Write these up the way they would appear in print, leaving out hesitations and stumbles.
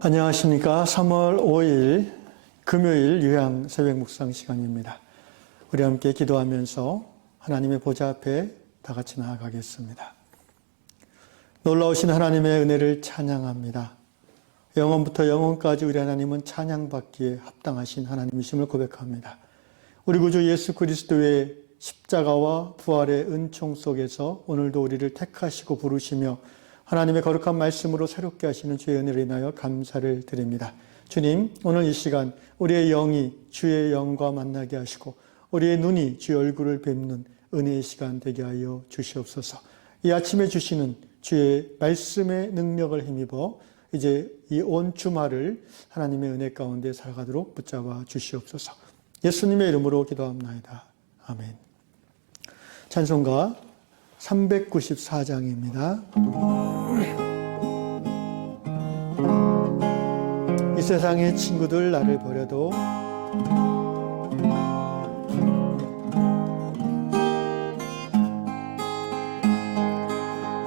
안녕하십니까. 3월 5일 금요일 유양 새벽 묵상 시간입니다. 우리 함께 기도하면서 하나님의 보좌 앞에 다 같이 나아가겠습니다. 놀라우신 하나님의 은혜를 찬양합니다. 영원부터 영원까지 우리 하나님은 찬양받기에 합당하신 하나님이심을 고백합니다. 우리 구주 예수 그리스도의 십자가와 부활의 은총 속에서 오늘도 우리를 택하시고 부르시며 하나님의 거룩한 말씀으로 새롭게 하시는 주의 은혜를 인하여 감사를 드립니다. 주님, 오늘 이 시간 우리의 영이 주의 영과 만나게 하시고 우리의 눈이 주의 얼굴을 뵙는 은혜의 시간 되게 하여 주시옵소서. 이 아침에 주시는 주의 말씀의 능력을 힘입어 이제 이 온 주말을 하나님의 은혜 가운데 살아가도록 붙잡아 주시옵소서. 예수님의 이름으로 기도합나이다. 아멘. 찬송가 394장입니다. 이 세상의 친구들 나를 버려도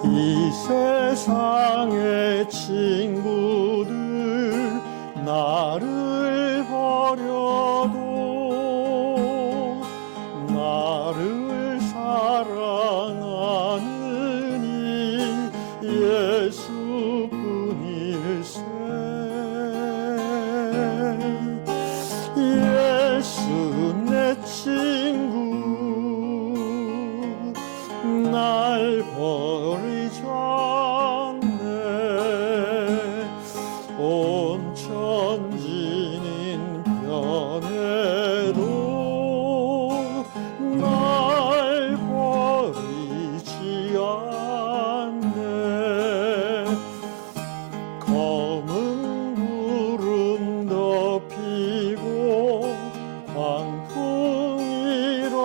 이 세상의 친구들 나를 버려도 나를 사랑하는 예수뿐일세. 예수 내 친구 날 버리지 않네. 온 천지는 변해도 날 버리지 않네. 검은 구름 덮이고 광풍이라도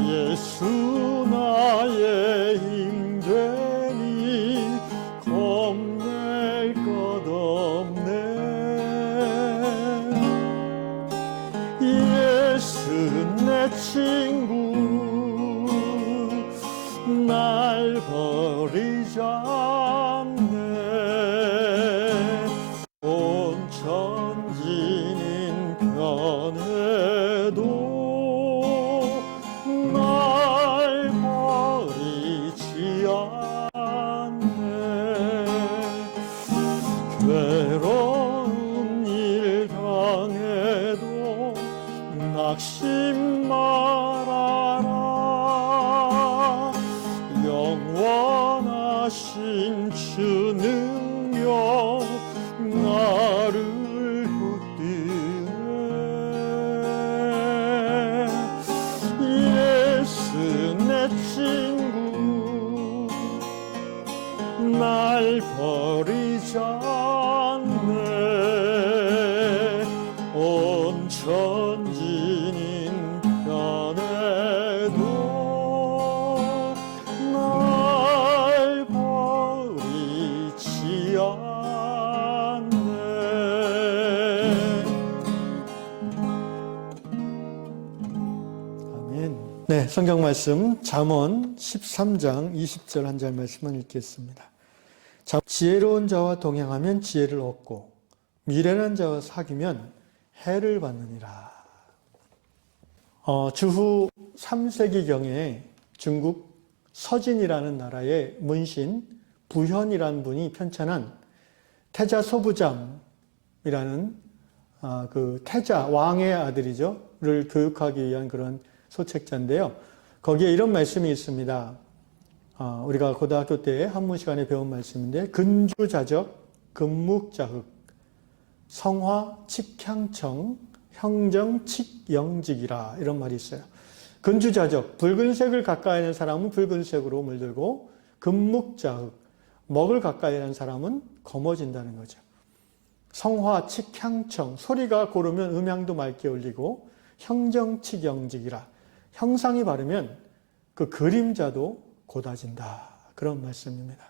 예수 나의 힘 되니 겁낼 것 없네. 예수 내 친구 날 버리지 않네. 온 천지는 변해도 날 버리지 않네. 괴로운 일 당해도 낙심 말아라. 영원하신 주 능력 나를 붙드네. 예수 내 친구 날 버리지 않네. 온 천지는 변해도 날 버리지 않네. 아멘. 네, 성경 말씀 잠언 13장 20절 한 절 말씀만 읽겠습니다. 지혜로운 자와 동행하면 지혜를 얻고 미련한 자와 사귀면 해를 받느니라. 주후 3세기경에 중국 서진이라는 나라의 문신 부현이라는 분이 편찬한 태자소부잠이라는 그 태자 왕의 아들이죠,를 교육하기 위한 그런 소책자인데요. 거기에 이런 말씀이 있습니다. 우리가 고등학교 때 한문 시간에 배운 말씀인데 근주자적, 금묵자흑, 성화칙향청, 형정칙영직이라 이런 말이 있어요. 근주자적, 붉은색을 가까이 하는 사람은 붉은색으로 물들고 금묵자흑, 먹을 가까이 하는 사람은 검어진다는 거죠. 성화칙향청, 소리가 고르면 음향도 맑게 울리고 형정칙영직이라, 형상이 바르면 그 그림자도 고다진다. 그런 말씀입니다.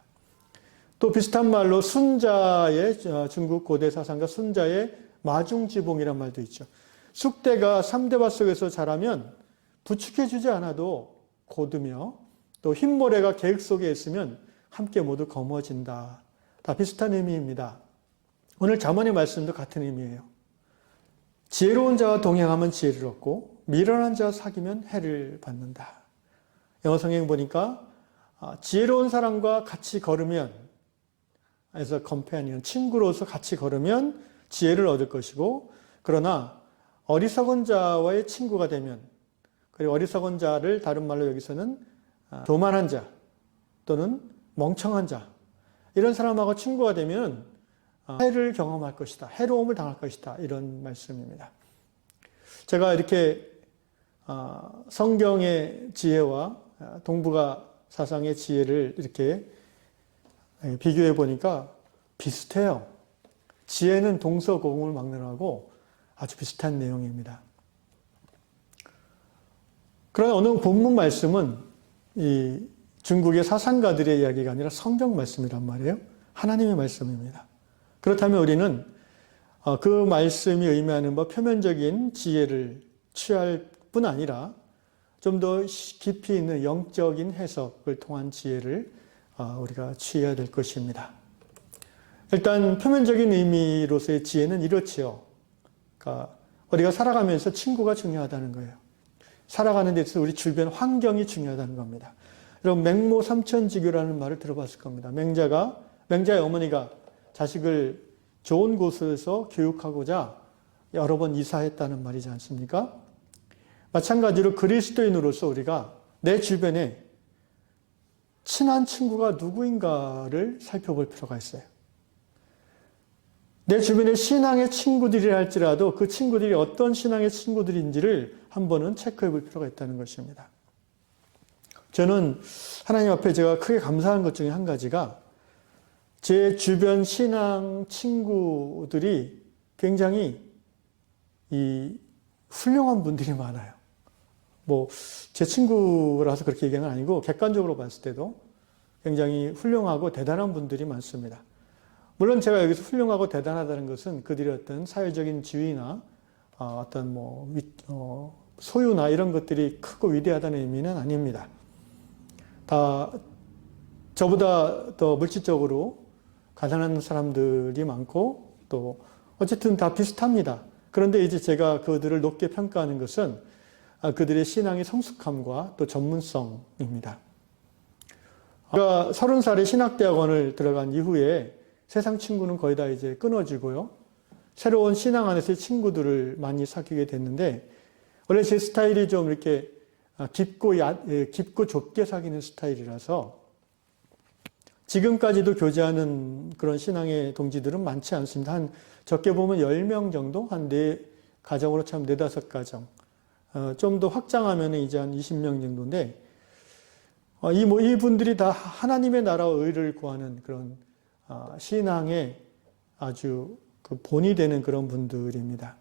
또 비슷한 말로 순자의 중국 고대 사상가 순자의 마중지봉이란 말도 있죠. 쑥대가 3대밭 속에서 자라면 부축해주지 않아도 고두며 또 흰모래가 계획 속에 있으면 함께 모두 거머진다 다 비슷한 의미입니다. 오늘 잠언의 말씀도 같은 의미예요. 지혜로운 자와 동행하면 지혜를 얻고 미련한 자와 사귀면 해를 받는다. 영어 성경 보니까 지혜로운 사람과 같이 걸으면, 그래서 컴패니언, 친구로서 같이 걸으면 지혜를 얻을 것이고, 그러나 어리석은 자와의 친구가 되면, 그리고 어리석은 자를 다른 말로 여기서는 교만한 자 또는 멍청한 자, 이런 사람하고 친구가 되면 해를 경험할 것이다. 해로움을 당할 것이다. 이런 말씀입니다. 제가 이렇게 성경의 지혜와 동북아 사상의 지혜를 이렇게 비교해 보니까 비슷해요. 지혜는 동서고금을 막론하고 아주 비슷한 내용입니다. 그러나 오늘 본문 말씀은 이 중국의 사상가들의 이야기가 아니라 성경 말씀이란 말이에요. 하나님의 말씀입니다. 그렇다면 우리는 그 말씀이 의미하는 표면적인 지혜를 취할 뿐 아니라 좀 더 깊이 있는 영적인 해석을 통한 지혜를 우리가 취해야 될 것입니다. 일단 표면적인 의미로서의 지혜는 이렇지요. 그러니까 우리가 살아가면서 친구가 중요하다는 거예요. 살아가는 데 있어서 우리 주변 환경이 중요하다는 겁니다. 여러분 맹모 삼천지교라는 말을 들어봤을 겁니다. 맹자의 어머니가 자식을 좋은 곳에서 교육하고자 여러 번 이사했다는 말이지 않습니까? 마찬가지로 그리스도인으로서 우리가 내 주변에 친한 친구가 누구인가를 살펴볼 필요가 있어요. 내 주변에 신앙의 친구들이라 할지라도 그 친구들이 어떤 신앙의 친구들인지를 한 번은 체크해 볼 필요가 있다는 것입니다. 저는 하나님 앞에 제가 크게 감사한 것 중에 한 가지가 제 주변 신앙 친구들이 굉장히 훌륭한 분들이 많아요. 제 친구라서 그렇게 얘기하는 건 아니고 객관적으로 봤을 때도 굉장히 훌륭하고 대단한 분들이 많습니다. 물론 제가 여기서 훌륭하고 대단하다는 것은 그들의 어떤 사회적인 지위나 어떤 소유나 이런 것들이 크고 위대하다는 의미는 아닙니다. 다 저보다 더 물질적으로 가난한 사람들이 많고 또 어쨌든 다 비슷합니다. 그런데 이제 제가 그들을 높게 평가하는 것은 그들의 신앙의 성숙함과 또 전문성입니다. 제가 30살에 신학대학원을 들어간 이후에 세상 친구는 거의 다 이제 끊어지고요. 새로운 신앙 안에서의 친구들을 많이 사귀게 됐는데, 원래 제 스타일이 좀 이렇게 깊고 좁게 사귀는 스타일이라서 지금까지도 교제하는 그런 신앙의 동지들은 많지 않습니다. 적게 보면 10명 정도? 가정으로 참 4, 5가정. 좀 더 확장하면 이제 한 20명 정도인데, 이분들이 다 하나님의 나라와 의를 구하는 그런 신앙의 아주 본이 되는 그런 분들입니다.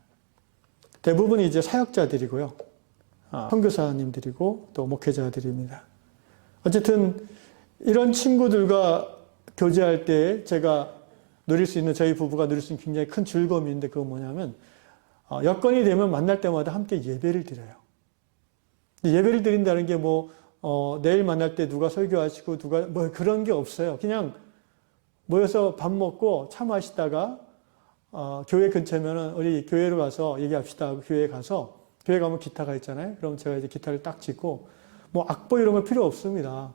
대부분 이제 사역자들이고요. 선교사님들이고 또 목회자들입니다. 어쨌든 이런 친구들과 교제할 때 제가 저희 부부가 누릴 수 있는 굉장히 큰 즐거움인데 그건 뭐냐면 여건이 되면 만날 때마다 함께 예배를 드려요. 예배를 드린다는 게 내일 만날 때 누가 설교하시고 그런 게 없어요. 그냥 모여서 밥 먹고 차 마시다가 교회 근처면은 우리 교회로 가서 얘기합시다 하고 교회 가면 기타가 있잖아요. 그럼 제가 이제 기타를 딱 짚고 악보 이런 거 필요 없습니다.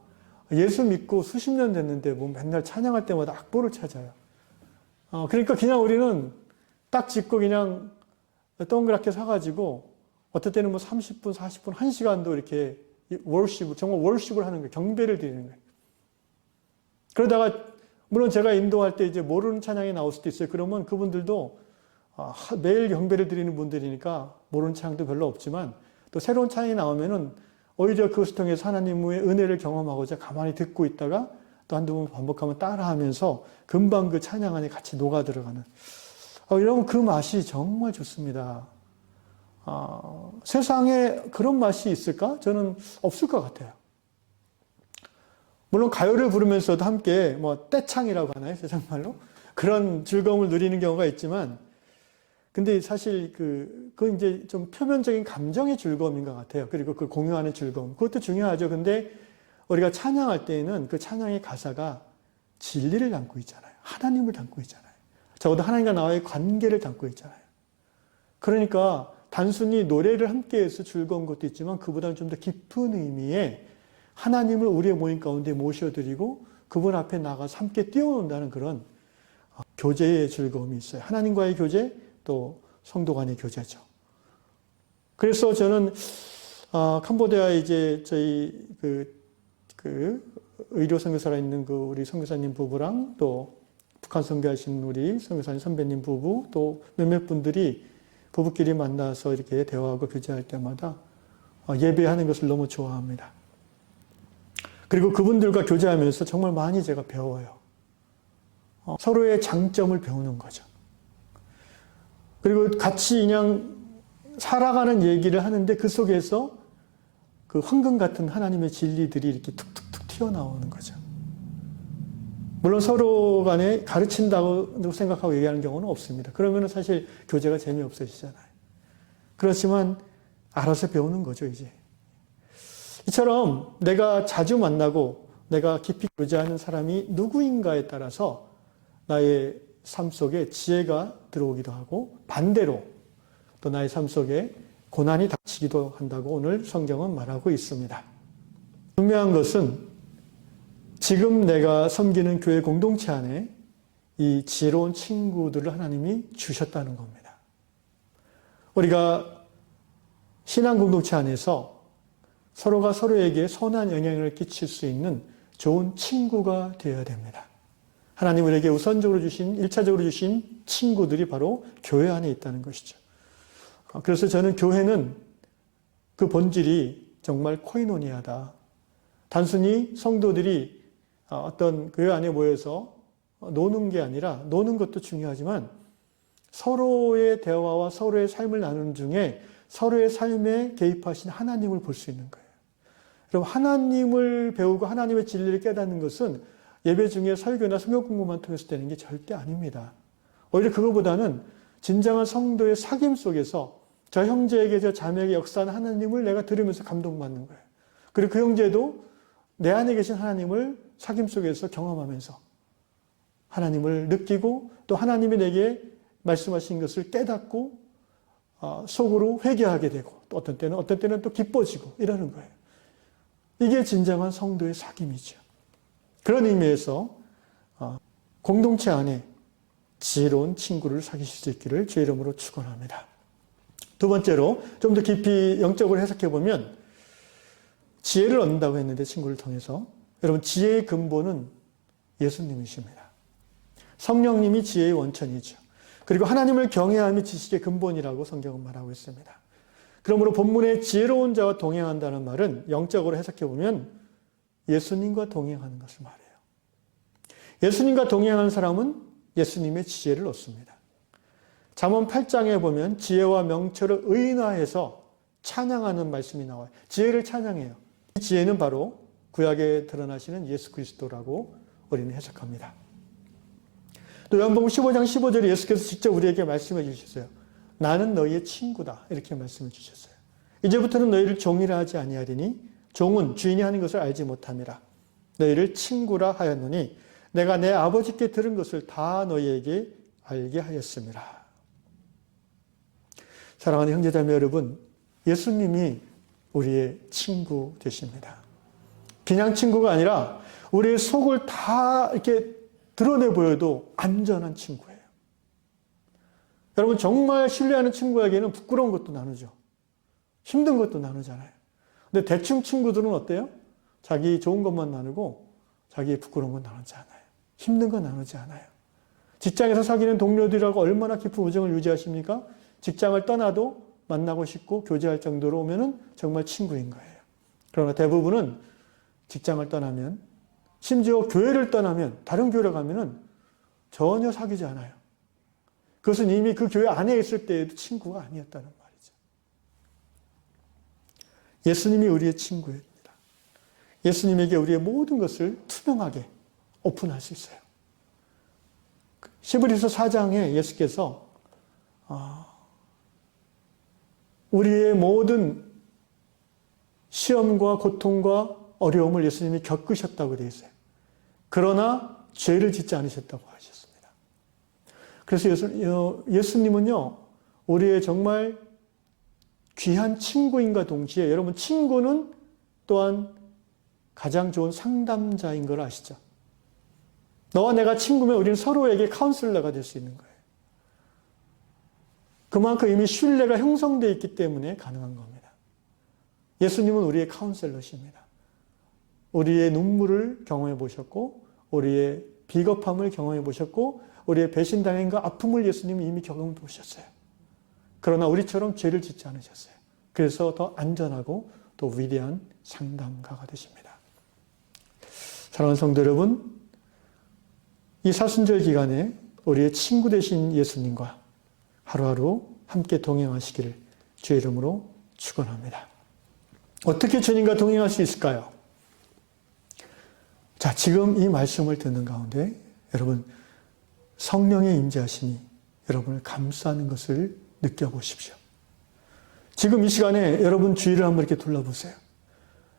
예수 믿고 수십 년 됐는데 맨날 찬양할 때마다 악보를 찾아요. 그러니까 그냥 우리는 딱 짚고 그냥 동그랗게 사가지고 어떨 때는 30분, 40분, 1시간도 이렇게 정말 월십을 하는 거예요. 경배를 드리는 거예요. 그러다가 물론 제가 인도할 때 이제 모르는 찬양이 나올 수도 있어요. 그러면 그분들도 매일 경배를 드리는 분들이니까 모르는 찬양도 별로 없지만 또 새로운 찬양이 나오면은 오히려 그것을 통해서 하나님의 은혜를 경험하고자 가만히 듣고 있다가 또 한두 번 반복하면 따라하면서 금방 그 찬양 안에 같이 녹아 들어가는. 여러분 그 맛이 정말 좋습니다. 세상에 그런 맛이 있을까? 저는 없을 것 같아요. 물론 가요를 부르면서도 함께 떼창이라고 하나요? 세상말로? 그런 즐거움을 누리는 경우가 있지만 근데 사실 그건 이제 좀 표면적인 감정의 즐거움인 것 같아요. 그리고 그 공유하는 즐거움. 그것도 중요하죠. 근데 우리가 찬양할 때에는 그 찬양의 가사가 진리를 담고 있잖아요. 하나님을 담고 있잖아요. 적어도 하나님과 나와의 관계를 담고 있잖아요. 그러니까 단순히 노래를 함께해서 즐거운 것도 있지만 그보다는 좀 더 깊은 의미의 하나님을 우리의 모임 가운데 모셔드리고 그분 앞에 나가서 함께 뛰어논다는 그런 교제의 즐거움이 있어요. 하나님과의 교제, 또 성도 간의 교제죠. 그래서 저는 캄보디아에 이제 저희 의료 선교사라 있는 우리 선교사님 부부랑 또 북한 선교하신 우리 선교사님 선배님 부부 또 몇몇 분들이 부부끼리 만나서 이렇게 대화하고 교제할 때마다 예배하는 것을 너무 좋아합니다. 그리고 그분들과 교제하면서 정말 많이 제가 배워요. 서로의 장점을 배우는 거죠. 그리고 같이 그냥 살아가는 얘기를 하는데 그 속에서 그 황금 같은 하나님의 진리들이 이렇게 툭툭툭 튀어나오는 거죠. 물론 서로 간에 가르친다고 생각하고 얘기하는 경우는 없습니다. 그러면 사실 교제가 재미없어지잖아요. 그렇지만 알아서 배우는 거죠, 이제. 이처럼 내가 자주 만나고 내가 깊이 교제하는 사람이 누구인가에 따라서 나의 삶 속에 지혜가 들어오기도 하고 반대로 또 나의 삶 속에 고난이 닥치기도 한다고 오늘 성경은 말하고 있습니다. 분명한 것은 지금 내가 섬기는 교회 공동체 안에 이 지혜로운 친구들을 하나님이 주셨다는 겁니다. 우리가 신앙 공동체 안에서 서로가 서로에게 선한 영향을 끼칠 수 있는 좋은 친구가 되어야 됩니다. 하나님 우리에게 우선적으로 주신, 1차적으로 주신 친구들이 바로 교회 안에 있다는 것이죠. 그래서 저는 교회는 그 본질이 정말 코이노니아다. 단순히 성도들이 어떤 교회 안에 모여서 노는 게 아니라, 노는 것도 중요하지만 서로의 대화와 서로의 삶을 나누는 중에 서로의 삶에 개입하신 하나님을 볼 수 있는 거예요. 그럼 하나님을 배우고 하나님의 진리를 깨닫는 것은 예배 중에 설교나 성경 공부만 통해서 되는 게 절대 아닙니다. 오히려 그거보다는 진정한 성도의 사귐 속에서 저 형제에게 저 자매에게 역사하는 하나님을 내가 들으면서 감동받는 거예요. 그리고 그 형제도 내 안에 계신 하나님을 사귐 속에서 경험하면서 하나님을 느끼고 또 하나님이 내게 말씀하신 것을 깨닫고 속으로 회개하게 되고 또 어떤 때는 또 기뻐지고 이러는 거예요. 이게 진정한 성도의 사귐이죠. 그런 의미에서 공동체 안에 지혜로운 친구를 사귀실 수 있기를 주의 이름으로 축원합니다. 두 번째로 좀 더 깊이 영적으로 해석해 보면 지혜를 얻는다고 했는데 친구를 통해서 여러분 지혜의 근본은 예수님이십니다. 성령님이 지혜의 원천이죠. 그리고 하나님을 경외함이 지식의 근본이라고 성경은 말하고 있습니다. 그러므로 본문의 지혜로운 자와 동행한다는 말은 영적으로 해석해 보면 예수님과 동행하는 것을 말해요. 예수님과 동행하는 사람은 예수님의 지혜를 얻습니다. 잠언 8장에 보면 지혜와 명철을 의인화해서 찬양하는 말씀이 나와요. 지혜를 찬양해요. 이 지혜는 바로 구약에 드러나시는 예수 그리스도라고 우리는 해석합니다. 또 요한복음 15장 15절에 예수께서 직접 우리에게 말씀해 주셨어요. 나는 너희의 친구다. 이렇게 말씀해 주셨어요. 이제부터는 너희를 종이라 하지 아니하리니 종은 주인이 하는 것을 알지 못함이라. 너희를 친구라 하였노니 내가 내 아버지께 들은 것을 다 너희에게 알게 하였음이라. 사랑하는 형제자매 여러분, 예수님이 우리의 친구 되십니다. 그냥 친구가 아니라 우리의 속을 다 이렇게 드러내 보여도 안전한 친구예요. 여러분 정말 신뢰하는 친구에게는 부끄러운 것도 나누죠. 힘든 것도 나누잖아요. 근데 대충 친구들은 어때요? 자기 좋은 것만 나누고 자기의 부끄러운 건 나누지 않아요. 힘든 건 나누지 않아요. 직장에서 사귀는 동료들하고 얼마나 깊은 우정을 유지하십니까? 직장을 떠나도 만나고 싶고 교제할 정도로 오면은 정말 친구인 거예요. 그러나 대부분은 직장을 떠나면 심지어 교회를 떠나면 다른 교회를 가면은 전혀 사귀지 않아요. 그것은 이미 그 교회 안에 있을 때에도 친구가 아니었다는 말이죠. 예수님이 우리의 친구입니다. 예수님에게 우리의 모든 것을 투명하게 오픈할 수 있어요. 히브리서 4장에 예수께서 우리의 모든 시험과 고통과 어려움을 예수님이 겪으셨다고 되어 있어요. 그러나 죄를 짓지 않으셨다고 하셨습니다. 그래서 예수님은요, 우리의 정말 귀한 친구인가 동시에 여러분 친구는 또한 가장 좋은 상담자인 걸 아시죠? 너와 내가 친구면 우리는 서로에게 카운슬러가 될 수 있는 거예요. 그만큼 이미 신뢰가 형성되어 있기 때문에 가능한 겁니다. 예수님은 우리의 카운셀러십니다. 우리의 눈물을 경험해 보셨고 우리의 비겁함을 경험해 보셨고 우리의 배신당함과 아픔을 예수님이 이미 경험해 보셨어요. 그러나 우리처럼 죄를 짓지 않으셨어요. 그래서 더 안전하고 또 위대한 상담가가 되십니다. 사랑하는 성도 여러분, 이 사순절 기간에 우리의 친구 되신 예수님과 하루하루 함께 동행하시기를 주의 이름으로 축원합니다. 어떻게 주님과 동행할 수 있을까요? 자, 지금 이 말씀을 듣는 가운데 여러분 성령의 임재하심이 여러분을 감싸는 것을 느껴보십시오. 지금 이 시간에 여러분 주위를 한번 이렇게 둘러보세요.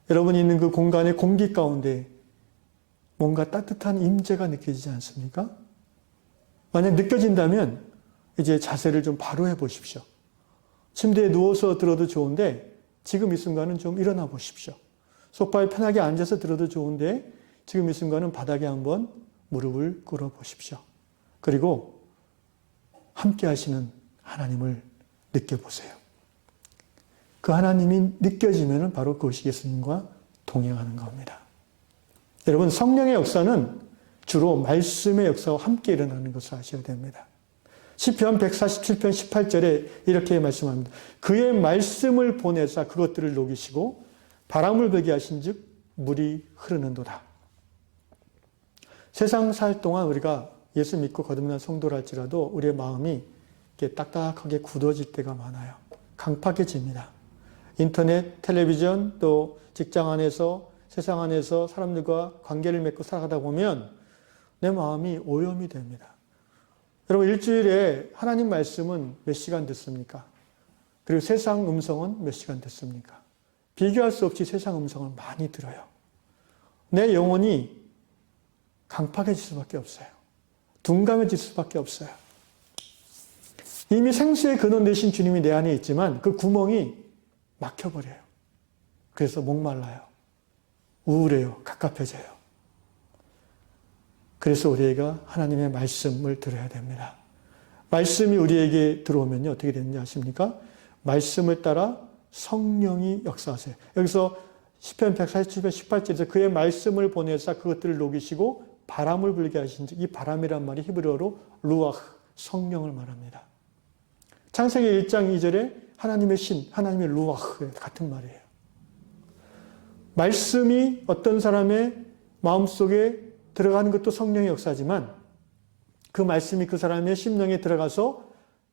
여러분이 있는 그 공간의 공기 가운데 뭔가 따뜻한 임재가 느껴지지 않습니까? 만약 느껴진다면 이제 자세를 좀 바로 해보십시오. 침대에 누워서 들어도 좋은데 지금 이 순간은 좀 일어나 보십시오. 소파에 편하게 앉아서 들어도 좋은데 지금 이 순간은 바닥에 한번 무릎을 꿇어 보십시오. 그리고 함께 하시는 하나님을 느껴보세요. 그 하나님이 느껴지면 바로 그것이 예수님과 동행하는 겁니다. 여러분, 성령의 역사는 주로 말씀의 역사와 함께 일어나는 것을 아셔야 됩니다. 시편 147편 18절에 이렇게 말씀합니다. 그의 말씀을 보내사 그것들을 녹이시고 바람을 불게 하신 즉 물이 흐르는도다. 세상 살 동안 우리가 예수 믿고 거듭난 성도랄지라도 우리의 마음이 이렇게 딱딱하게 굳어질 때가 많아요. 강팍해집니다. 인터넷, 텔레비전, 또 직장 안에서 세상 안에서 사람들과 관계를 맺고 살아가다 보면 내 마음이 오염이 됩니다. 여러분, 일주일에 하나님 말씀은 몇 시간 듣습니까? 그리고 세상 음성은 몇 시간 듣습니까? 비교할 수 없이 세상 음성을 많이 들어요. 내 영혼이 강팍해질 수밖에 없어요. 둔감해질 수밖에 없어요. 이미 생수의 근원 되신 주님이 내 안에 있지만 그 구멍이 막혀버려요. 그래서 목말라요. 우울해요. 갑갑해져요. 그래서 우리가 하나님의 말씀을 들어야 됩니다. 말씀이 우리에게 들어오면요, 어떻게 되는지 아십니까? 말씀을 따라 성령이 역사하세요. 여기서 시편 147편 18절에서 그의 말씀을 보내사 그것들을 녹이시고 바람을 불게 하신 즉, 이 바람이란 말이 히브리어로 루아흐, 성령을 말합니다. 창세기 1장 2절에 하나님의 신, 하나님의 루아흐 같은 말이에요. 말씀이 어떤 사람의 마음속에 들어가는 것도 성령의 역사지만 그 말씀이 그 사람의 심령에 들어가서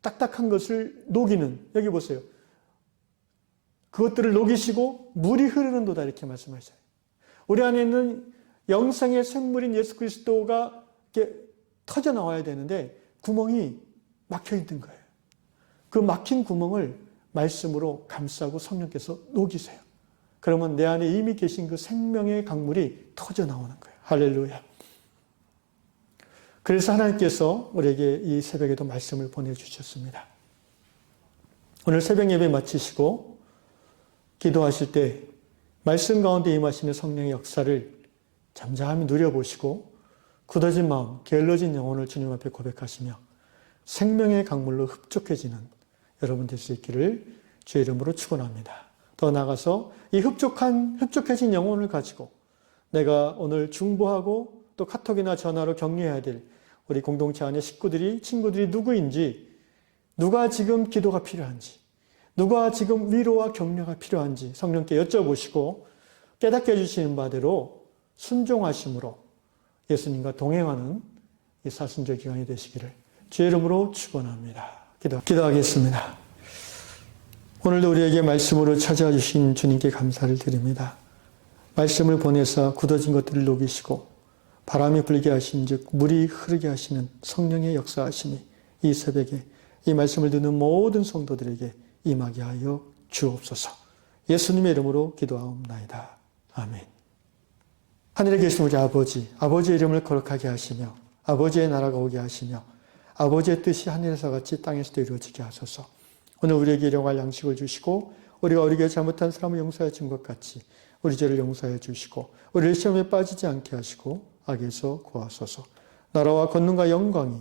딱딱한 것을 녹이는, 여기 보세요. 그것들을 녹이시고 물이 흐르는도다 이렇게 말씀하셔요. 우리 안에 있는 영생의 샘물인 예수 그리스도가 이렇게 터져 나와야 되는데 구멍이 막혀 있는 거예요. 그 막힌 구멍을 말씀으로 감싸고 성령께서 녹이세요. 그러면 내 안에 이미 계신 그 생명의 강물이 터져 나오는 거예요. 할렐루야. 그래서 하나님께서 우리에게 이 새벽에도 말씀을 보내주셨습니다. 오늘 새벽 예배 마치시고 기도하실 때 말씀 가운데 임하시는 성령의 역사를 잠잠히 누려보시고 굳어진 마음, 게을러진 영혼을 주님 앞에 고백하시며 생명의 강물로 흡족해지는 여러분 될 수 있기를 주의 이름으로 축원합니다. 더 나아가서 이 흡족해진 영혼을 가지고 내가 오늘 중보하고 또 카톡이나 전화로 격려해야 될 우리 공동체 안의 식구들이, 친구들이 누구인지, 누가 지금 기도가 필요한지, 누가 지금 위로와 격려가 필요한지 성령께 여쭤보시고 깨닫게 해주시는 바대로 순종하심으로 예수님과 동행하는 이 사순절 기간이 되시기를 주의 이름으로 축원합니다. 기도하겠습니다. 오늘도 우리에게 말씀으로 찾아와 주신 주님께 감사를 드립니다. 말씀을 보내사 굳어진 것들을 녹이시고 바람이 불게 하신 즉 물이 흐르게 하시는 성령의 역사하심이 이 새벽에 이 말씀을 듣는 모든 성도들에게 임하게 하여 주옵소서. 예수님의 이름으로 기도하옵나이다. 아멘. 하늘에 계신 우리 아버지, 아버지의 이름을 거룩하게 하시며 아버지의 나라가 오게 하시며 아버지의 뜻이 하늘에서 같이 땅에서도 이루어지게 하소서. 오늘 우리에게 일용할 양식을 주시고 우리가 우리에게 잘못한 사람을 용서해 준 것 같이 우리 죄를 용서해 주시고 우리를 시험에 빠지지 않게 하시고 악에서 구하소서. 나라와 권능과 영광이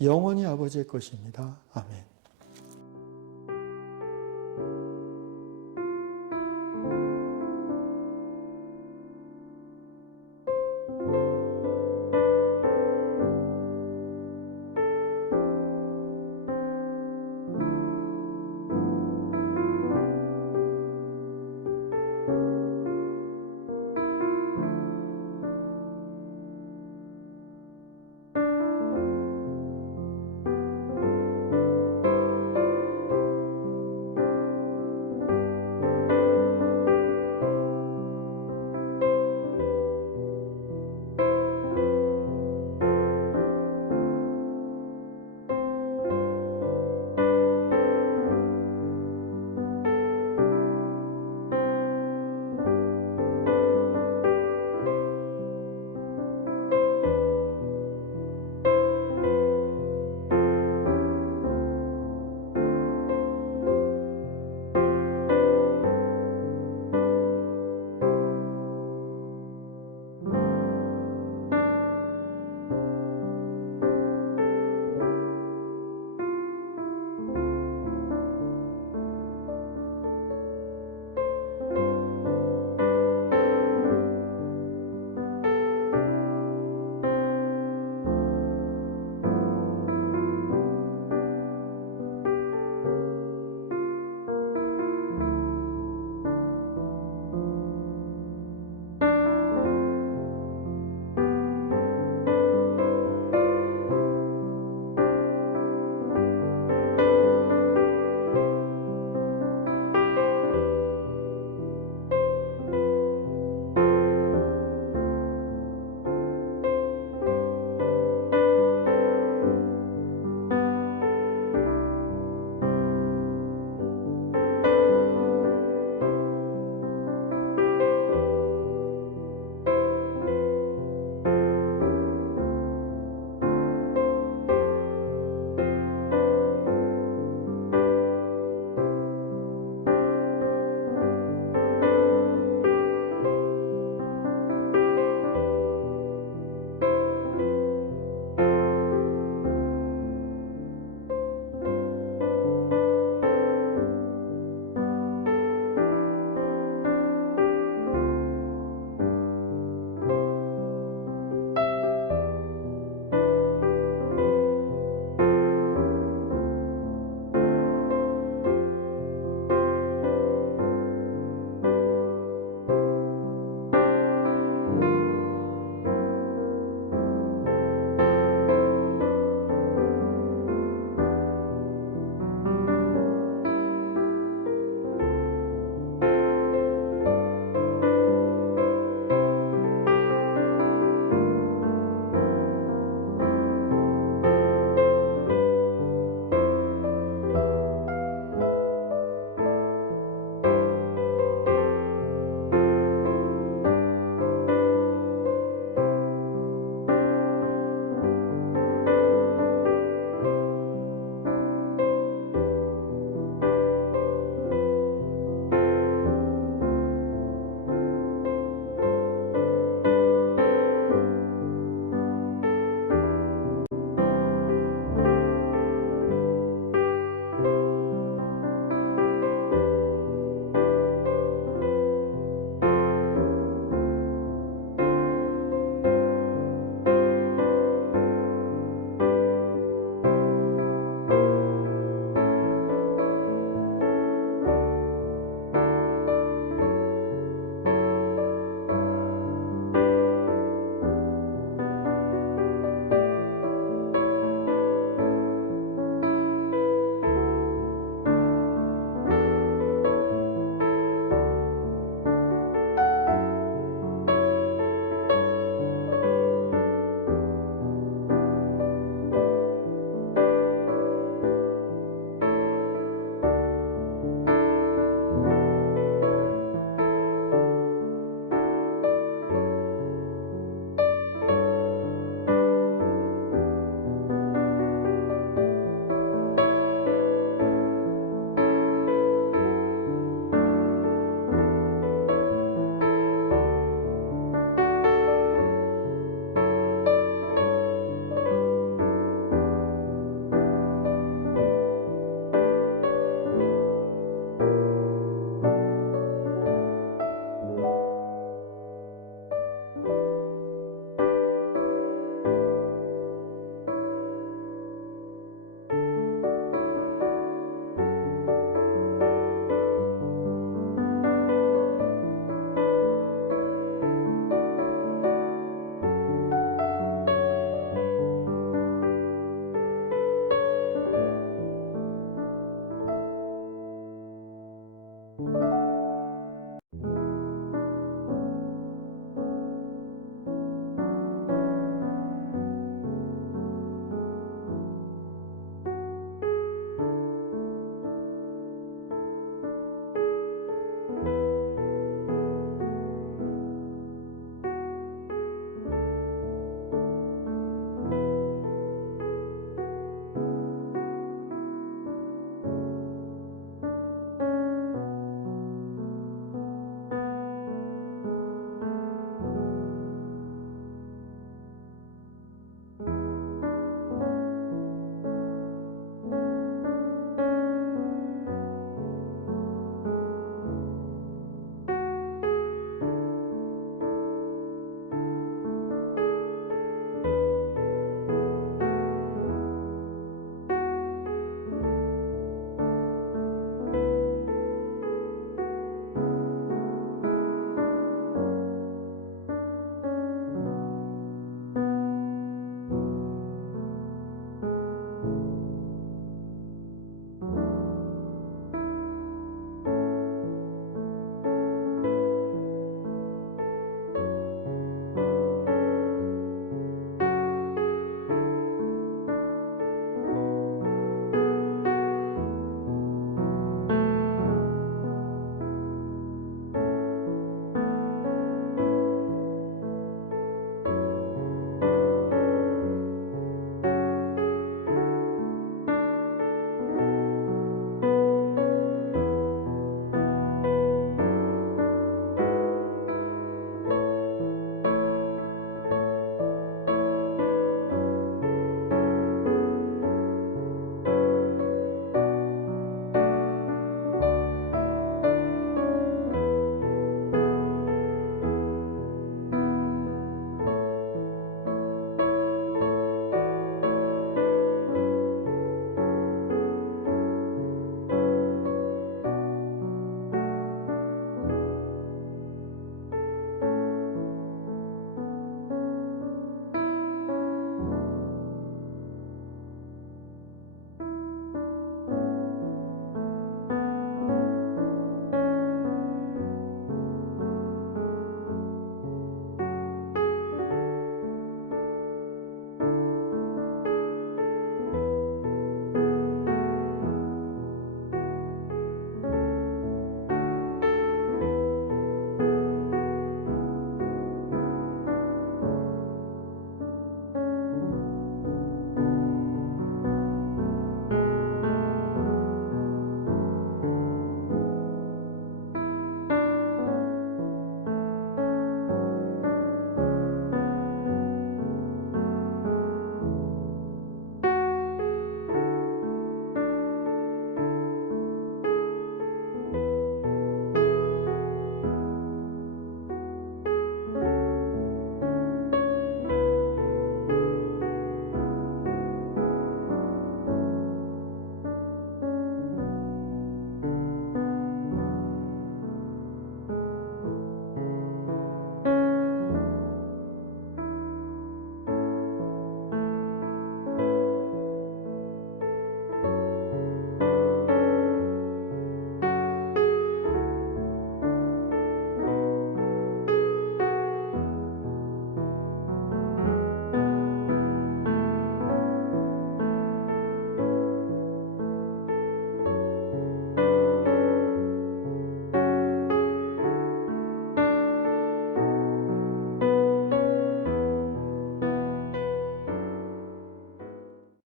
영원히 아버지의 것입니다. 아멘.